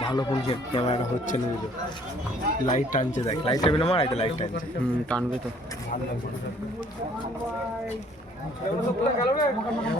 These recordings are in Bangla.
ভালো ফোনছে ক্যামেরাটা হচ্ছে না লাইট টানছে দেখ লাইট টানবে না মার এটা লাইট টানছে। হুম টানবে তো।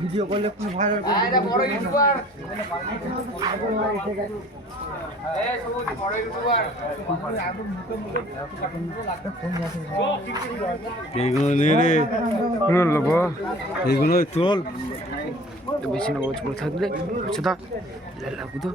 ভিডিও করলে পুরো ভাইরাল বড় ইউটিউবার। এইগুলো নে রে। এইগুলো তোল বেশি না করে থাকলে আচ্ছা দা লাগুতো।